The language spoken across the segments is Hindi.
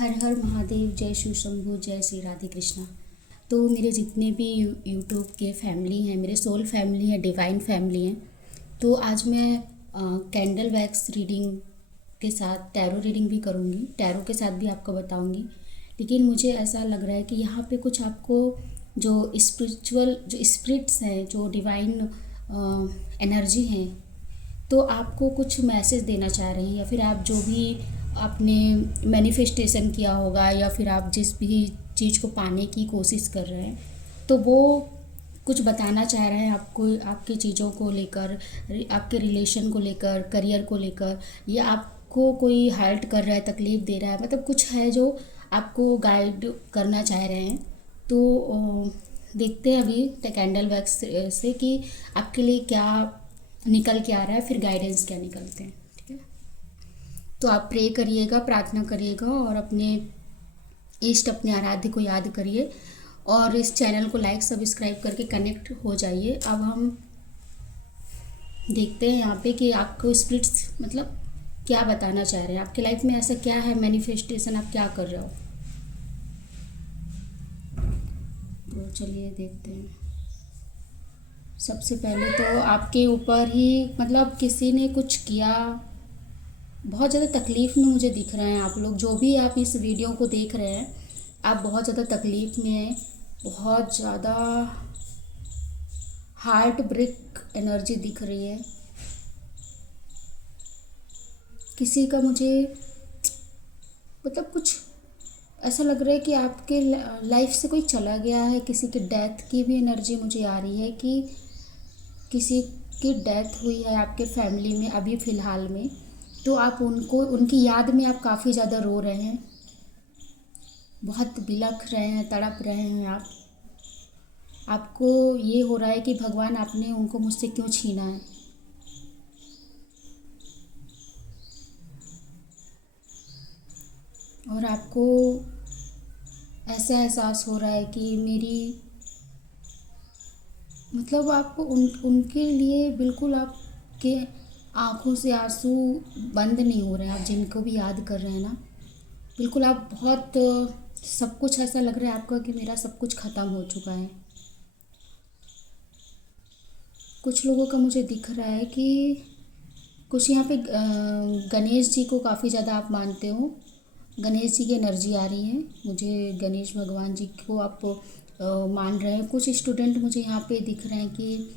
हर हर महादेव, जय शिव शंभू, जय श्री राधे कृष्णा। तो मेरे जितने भी यूट्यूब के फैमिली हैं, मेरे सोल फैमिली है, डिवाइन फैमिली हैं। तो आज मैं कैंडल वैक्स रीडिंग के साथ टैरो रीडिंग भी करूँगी, टैरो के साथ भी आपको बताऊँगी। लेकिन मुझे ऐसा लग रहा है कि यहाँ पे कुछ आपको जो स्पिरिचुअल, जो स्पिरिट्स हैं, जो डिवाइन एनर्जी हैं, तो आपको कुछ मैसेज देना चाह रही हैं, या फिर आप जो भी आपने मैनिफेस्टेशन किया होगा, या फिर आप जिस भी चीज़ को पाने की कोशिश कर रहे हैं, तो वो कुछ बताना चाह रहे हैं आपको, आपकी चीज़ों को लेकर, आपके रिलेशन को लेकर, करियर को लेकर, या आपको कोई हर्ट कर रहा है, तकलीफ़ दे रहा है, मतलब कुछ है जो आपको गाइड करना चाह रहे हैं। तो देखते हैं अभी कैंडल वैक्स से कि आपके लिए क्या निकल के आ रहा है, फिर गाइडेंस क्या निकलते हैं। ठीक है, तो आप प्रे करिएगा, प्रार्थना करिएगा, और अपने इष्ट, अपने आराध्य को याद करिए, और इस चैनल को लाइक सब्सक्राइब करके कनेक्ट हो जाइए। अब हम देखते हैं यहाँ पे कि आपको स्पिरिट्स मतलब क्या बताना चाह रहे हैं, आपकी लाइफ में ऐसा क्या है, मैनिफेस्टेशन आप क्या कर रहे हो। तो चलिए देखते हैं। सबसे पहले तो आपके ऊपर ही मतलब किसी ने कुछ किया, बहुत ज़्यादा तकलीफ़ में मुझे दिख रहे हैं आप लोग। जो भी आप इस वीडियो को देख रहे हैं, आप बहुत ज़्यादा तकलीफ़ में हैं, बहुत ज़्यादा हार्ट ब्रेक एनर्जी दिख रही है किसी का। मुझे मतलब कुछ ऐसा लग रहा है कि आपके लाइफ से कोई चला गया है, किसी की डेथ की भी एनर्जी मुझे आ रही है कि किसी की डेथ हुई है आपके फैमिली में अभी फ़िलहाल में। तो आप उनको, उनकी याद में आप काफ़ी ज़्यादा रो रहे हैं, बहुत बिलख रहे हैं, तड़प रहे हैं आप। आपको ये हो रहा है कि भगवान, आपने उनको मुझसे क्यों छीना है। और आपको ऐसा एहसास हो रहा है कि मेरी मतलब आपको उनके लिए बिल्कुल आपके आँखों से आंसू बंद नहीं हो रहे हैं। आप जिनको भी याद कर रहे हैं ना, बिल्कुल आप बहुत सब कुछ ऐसा लग रहा है आपका कि मेरा सब कुछ ख़त्म हो चुका है। कुछ लोगों का मुझे दिख रहा है कि कुछ यहाँ पे गणेश जी को काफ़ी ज़्यादा आप मानते हो, गणेश जी की एनर्जी आ रही है मुझे, गणेश भगवान जी को आप मान रहे हैं। कुछ स्टूडेंट मुझे यहाँ पे दिख रहे हैं कि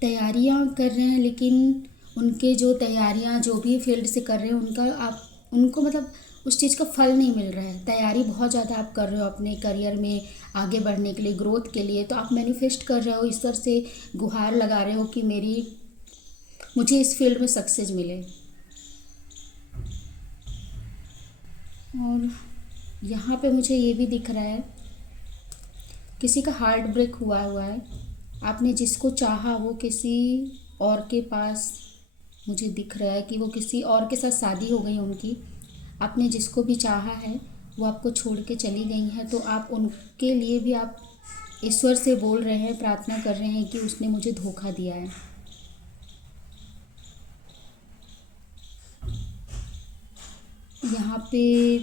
तैयारियाँ कर रहे हैं, लेकिन उनके जो तैयारियाँ जो भी फील्ड से कर रहे हैं, उनका आप उनको मतलब उस चीज़ का फल नहीं मिल रहा है। तैयारी बहुत ज़्यादा आप कर रहे हो अपने करियर में आगे बढ़ने के लिए, ग्रोथ के लिए, तो आप मैनिफेस्ट कर रहे हो, ईश्वर से गुहार लगा रहे हो कि मुझे इस फील्ड में सक्सेस मिले। और यहाँ पे मुझे ये भी दिख रहा है किसी का हार्ट ब्रेक हुआ है। आपने जिसको चाहा वो किसी और के पास, मुझे दिख रहा है कि वो किसी और के साथ शादी हो गई उनकी। आपने जिसको भी चाहा है वो आपको छोड़ के चली गई हैं, तो आप उनके लिए भी आप ईश्वर से बोल रहे हैं, प्रार्थना कर रहे हैं कि उसने मुझे धोखा दिया है। यहाँ पे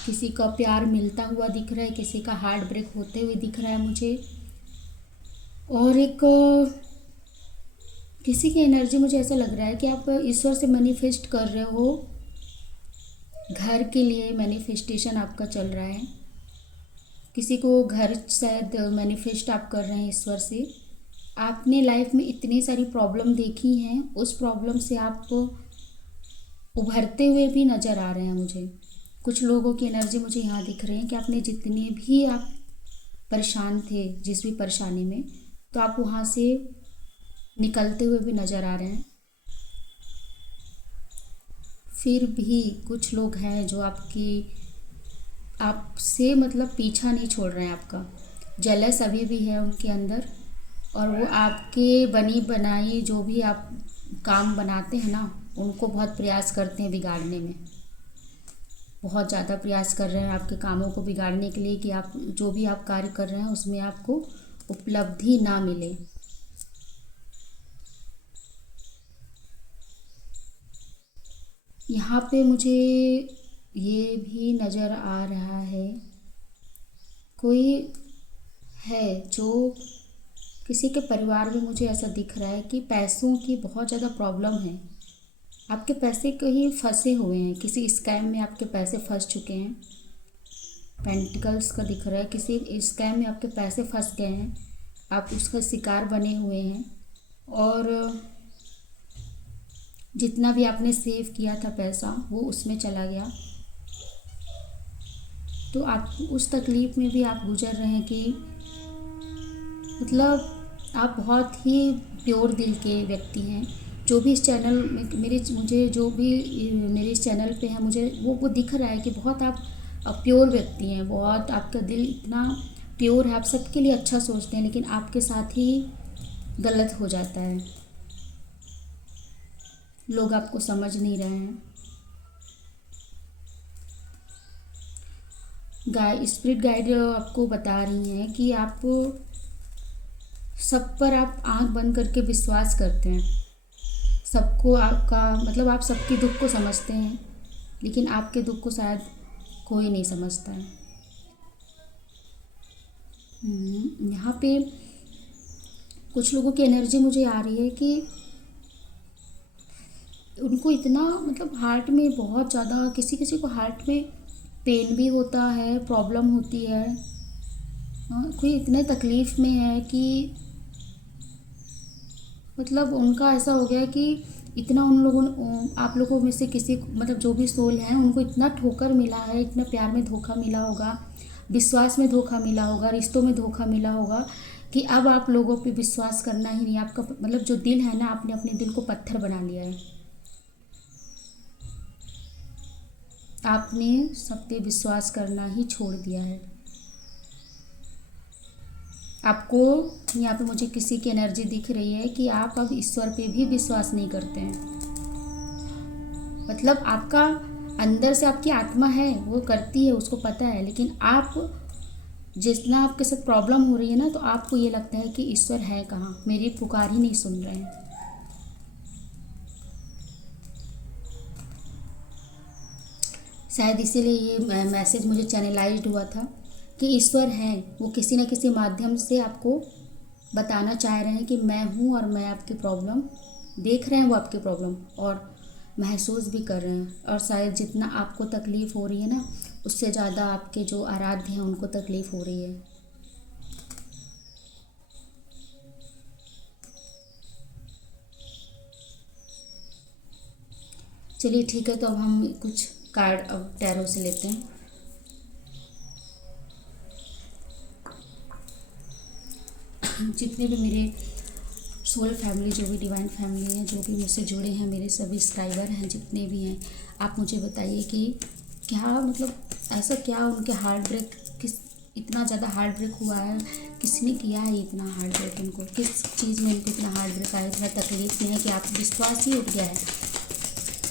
किसी का प्यार मिलता हुआ दिख रहा है, किसी का हार्ट ब्रेक होते हुए दिख रहा है मुझे। और एक किसी की एनर्जी, मुझे ऐसा लग रहा है कि आप ईश्वर से मैनिफेस्ट कर रहे हो, घर के लिए मैनिफेस्टेशन आपका चल रहा है। किसी को घर शायद मैनिफेस्ट आप कर रहे हैं ईश्वर से। आपने लाइफ में इतनी सारी प्रॉब्लम देखी हैं, उस प्रॉब्लम से आप उभरते हुए भी नज़र आ रहे हैं मुझे। कुछ लोगों की एनर्जी मुझे यहाँ दिख रही है कि आपने जितने भी आप परेशान थे, जिस भी परेशानी में, तो आप वहाँ से निकलते हुए भी नज़र आ रहे हैं। फिर भी कुछ लोग हैं जो आपसे मतलब पीछा नहीं छोड़ रहे हैं आपका। जेलस अभी भी है उनके अंदर, और वो आपके बनी बनाई जो भी आप काम बनाते हैं ना, उनको बहुत प्रयास करते हैं बिगाड़ने में। बहुत ज़्यादा प्रयास कर रहे हैं आपके कामों को बिगाड़ने के लिए कि आप जो भी आप कार्य कर रहे हैं उसमें आपको उपलब्धि ना मिले। यहाँ पे मुझे ये भी नज़र आ रहा है कोई है जो किसी के परिवार में, मुझे ऐसा दिख रहा है कि पैसों की बहुत ज़्यादा प्रॉब्लम है। आपके पैसे कहीं फंसे हुए हैं, किसी स्कैम में आपके पैसे फंस चुके हैं। पेंटिकल्स का दिख रहा है, किसी स्कैम में आपके पैसे फंस गए हैं, आप उसका शिकार बने हुए हैं। और जितना भी आपने सेव किया था पैसा वो उसमें चला गया। तो आप उस तकलीफ़ में भी आप गुजर रहे हैं कि मतलब आप बहुत ही प्योर दिल के व्यक्ति हैं। जो भी इस चैनल में मुझे जो भी मेरे इस चैनल पे है, मुझे वो दिख रहा है कि बहुत आप प्योर व्यक्ति हैं। बहुत आपका दिल इतना प्योर है, आप सबके लिए अच्छा सोचते हैं, लेकिन आपके साथ ही गलत हो जाता है। लोग आपको समझ नहीं रहे हैं। स्पिरिट गाइड आपको बता रही हैं कि आप सब पर आप आंख बंद करके विश्वास करते हैं। सबको आपका मतलब आप सबके दुख को समझते हैं, लेकिन आपके दुख को शायद कोई नहीं समझता है। यहाँ पे कुछ लोगों की एनर्जी मुझे आ रही है कि उनको इतना मतलब हार्ट में बहुत ज़्यादा, किसी किसी को हार्ट में पेन भी होता है, प्रॉब्लम होती है। कोई इतने तकलीफ़ में है कि मतलब उनका ऐसा हो गया कि इतना उन लोगों आप लोगों में से किसी मतलब जो भी सोल हैं उनको इतना ठोकर मिला है, इतना प्यार में धोखा मिला होगा, विश्वास में धोखा मिला होगा, रिश्तों में धोखा मिला होगा कि अब आप लोगों पे विश्वास करना ही नहीं। आपका मतलब जो दिल है ना, आपने अपने दिल को पत्थर बना लिया है। आपने सब पे विश्वास करना ही छोड़ दिया है। आपको यहाँ पे मुझे किसी की एनर्जी दिख रही है कि आप अब ईश्वर पे भी विश्वास नहीं करते हैं। मतलब आपका अंदर से आपकी आत्मा है, वो करती है, उसको पता है, लेकिन आप जितना आपके साथ प्रॉब्लम हो रही है ना, तो आपको ये लगता है कि ईश्वर है कहाँ, मेरी पुकार ही नहीं सुन रहे हैं। शायद इसीलिए ये मैसेज मुझे चैनलाइज्ड हुआ था कि ईश्वर है, वो किसी न किसी माध्यम से आपको बताना चाह रहे हैं कि मैं हूँ और मैं आपकी प्रॉब्लम देख रहे हैं, वो आपकी प्रॉब्लम और महसूस भी कर रहे हैं। और शायद जितना आपको तकलीफ़ हो रही है ना, उससे ज़्यादा आपके जो आराध्य हैं उनको तकलीफ़ हो रही है। चलिए ठीक है, तो अब हम कुछ कार्ड अब टैरो से लेते हैं। जितने भी मेरे सोल फैमिली, जो भी डिवाइन फैमिली है, जो भी मुझसे जुड़े हैं, मेरे सभी सब्सक्राइबर हैं जितने भी हैं, आप मुझे बताइए कि क्या मतलब ऐसा क्या उनके हार्ट ब्रेक, किस इतना ज़्यादा हार्ट ब्रेक हुआ है, किसने किया है इतना हार्ट ब्रेक उनको, किस चीज़ में उनको इतना हार्ट ब्रेक आया, इतना तकलीफ में है कि आप विश्वास ही उठ गया है।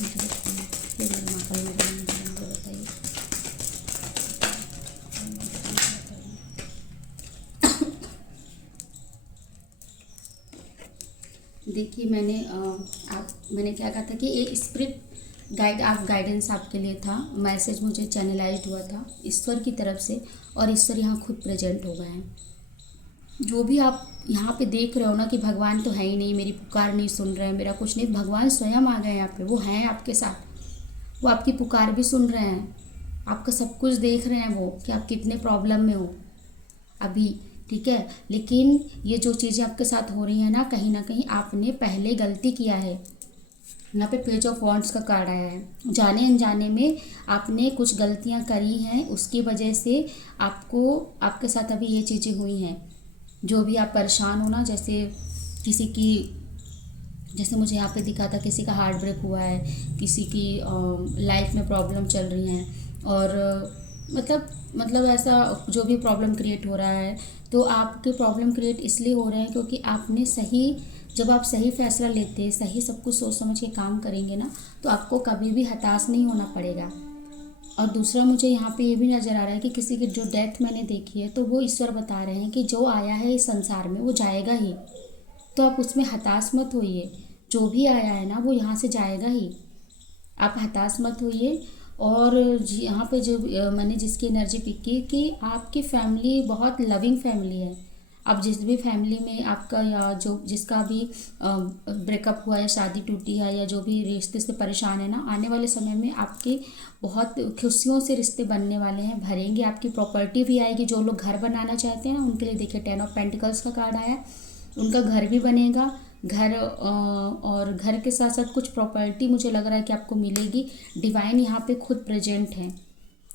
मुझे बताइए, फिर मेरे माता मुझे बताइए। देखिए मैंने क्या कहा था कि ये स्पिरिट गाइड आप गाइडेंस आपके लिए था। मैसेज मुझे चैनलाइज्ड हुआ था ईश्वर की तरफ से, और ईश्वर यहाँ खुद प्रेजेंट हो गए हैं। जो भी आप यहाँ पे देख रहे हो ना कि भगवान तो है ही नहीं, मेरी पुकार नहीं सुन रहे हैं, मेरा कुछ नहीं, भगवान स्वयं आ गए यहाँ पे, वो हैं आपके साथ, वो आपकी पुकार भी सुन रहे हैं, आपका सब कुछ देख रहे हैं वो कि आप कितने प्रॉब्लम में हो अभी। ठीक है, लेकिन ये जो चीज़ें आपके साथ हो रही हैं ना कहीं आपने पहले गलती किया है। यहाँ पे पेज ऑफ वॉन्ड्स का कार्ड आया है, जाने अनजाने में आपने कुछ गलतियाँ करी हैं, उसकी वजह से आपको आपके साथ अभी ये चीज़ें हुई हैं। जो भी आप परेशान हो ना, जैसे किसी की, जैसे मुझे यहाँ पे दिखा था किसी का हार्ट ब्रेक हुआ है, किसी की लाइफ में प्रॉब्लम चल रही हैं, और मतलब ऐसा जो भी प्रॉब्लम क्रिएट हो रहा है, तो आपके प्रॉब्लम क्रिएट इसलिए हो रहे हैं क्योंकि आपने जब आप सही फैसला लेते, सही सब कुछ सोच समझ के काम करेंगे ना, तो आपको कभी भी हताश नहीं होना पड़ेगा। और दूसरा मुझे यहाँ पे ये भी नज़र आ रहा है कि किसी की जो डेथ मैंने देखी है, तो वो ईश्वर बता रहे हैं कि जो आया है इस संसार में वो जाएगा ही, तो आप उसमें हताश मत होइए। जो भी आया है ना वो यहाँ से जाएगा ही, आप हताश मत होइए। और यहाँ पे जो मैंने जिसकी एनर्जी पिक की कि आपकी फैमिली बहुत लविंग फैमिली है। अब जिस भी फैमिली में आपका या जो जिसका भी ब्रेकअप हुआ या शादी टूटी है या जो भी रिश्ते से परेशान है ना, आने वाले समय में आपके बहुत खुशियों से रिश्ते बनने वाले हैं, भरेंगे। आपकी प्रॉपर्टी भी आएगी। जो लोग घर बनाना चाहते हैं ना, उनके लिए देखिए 10 ऑफ पेंटिकल्स का कार्ड आया है। उनका घर भी बनेगा। घर और घर के साथ साथ कुछ प्रॉपर्टी मुझे लग रहा है कि आपको मिलेगी। डिवाइन यहाँ पे खुद प्रेजेंट है।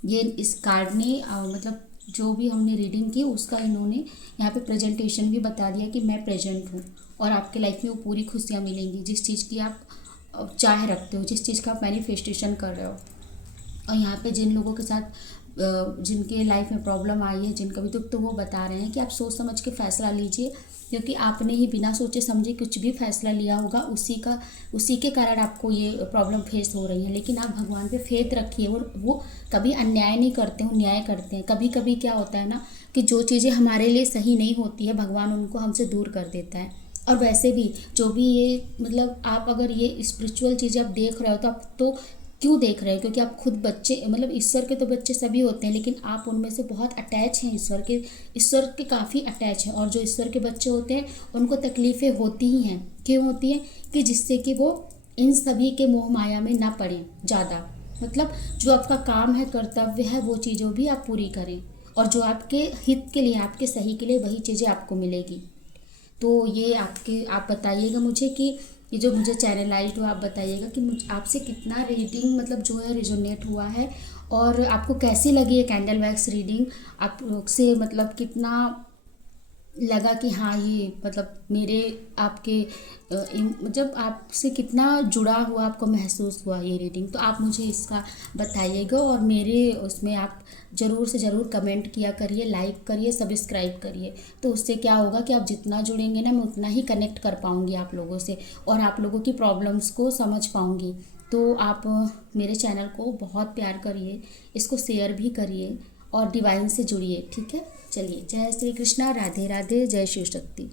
ये इस कार्ड ने मतलब जो भी हमने रीडिंग की उसका इन्होंने यहाँ पे प्रेजेंटेशन भी बता दिया कि मैं प्रेजेंट हूँ और आपके लाइफ में वो पूरी खुशियाँ मिलेंगी जिस चीज़ की आप चाह रखते हो, जिस चीज़ का आप मैनिफेस्टेशन कर रहे हो। और यहाँ पे जिन लोगों के साथ जिनके लाइफ में प्रॉब्लम आई है, जिनका भी दुख, तो वो बता रहे हैं कि आप सोच समझ के फ़ैसला लीजिए, क्योंकि आपने ही बिना सोचे समझे कुछ भी फैसला लिया होगा, उसी के कारण आपको ये प्रॉब्लम फेस हो रही है। लेकिन आप भगवान पे फेथ रखिए और वो कभी अन्याय नहीं करते, वो न्याय करते हैं। कभी कभी क्या होता है ना कि जो चीज़ें हमारे लिए सही नहीं होती है, भगवान उनको हमसे दूर कर देता है। और वैसे भी जो भी ये मतलब आप अगर ये स्पिरिचुअल चीज़ें आप देख रहे हो तो आप तो क्यों देख रहे हैं, क्योंकि आप खुद बच्चे, मतलब ईश्वर के तो बच्चे सभी होते हैं, लेकिन आप उनमें से बहुत अटैच हैं ईश्वर के काफ़ी अटैच हैं। और जो ईश्वर के बच्चे होते हैं उनको तकलीफ़ें होती ही हैं। क्यों होती हैं? कि जिससे कि वो इन सभी के मोह माया में ना पड़ें ज़्यादा। मतलब जो आपका काम है, कर्तव्य है, वो चीज़ों भी आप पूरी करें, और जो आपके हित के लिए, आपके सही के लिए, वही चीज़ें आपको मिलेगी। तो ये आप बताइएगा मुझे कि ये जो मुझे चैनलाइज्ड हुआ, आप बताइएगा कि मुझ आपसे कितना रीडिंग मतलब जो है रिजोनेट हुआ है, और आपको कैसी लगी ये कैंडल वैक्स रीडिंग। आपसे मतलब कितना लगा कि हाँ ये मतलब मेरे आपके जब आपसे कितना जुड़ा हुआ आपको महसूस हुआ ये रीडिंग, तो आप मुझे इसका बताइएगा। और मेरे उसमें आप ज़रूर से ज़रूर कमेंट किया करिए, लाइक करिए, सब्सक्राइब करिए। तो उससे क्या होगा कि आप जितना जुड़ेंगे ना, मैं उतना ही कनेक्ट कर पाऊँगी आप लोगों से और आप लोगों की प्रॉब्लम्स को समझ पाऊँगी। तो आप मेरे चैनल को बहुत प्यार करिए, इसको शेयर भी करिए और डिवाइन से जुड़िए, ठीक है। चलिए, जय श्री कृष्णा, राधे राधे, जय शिव शक्ति।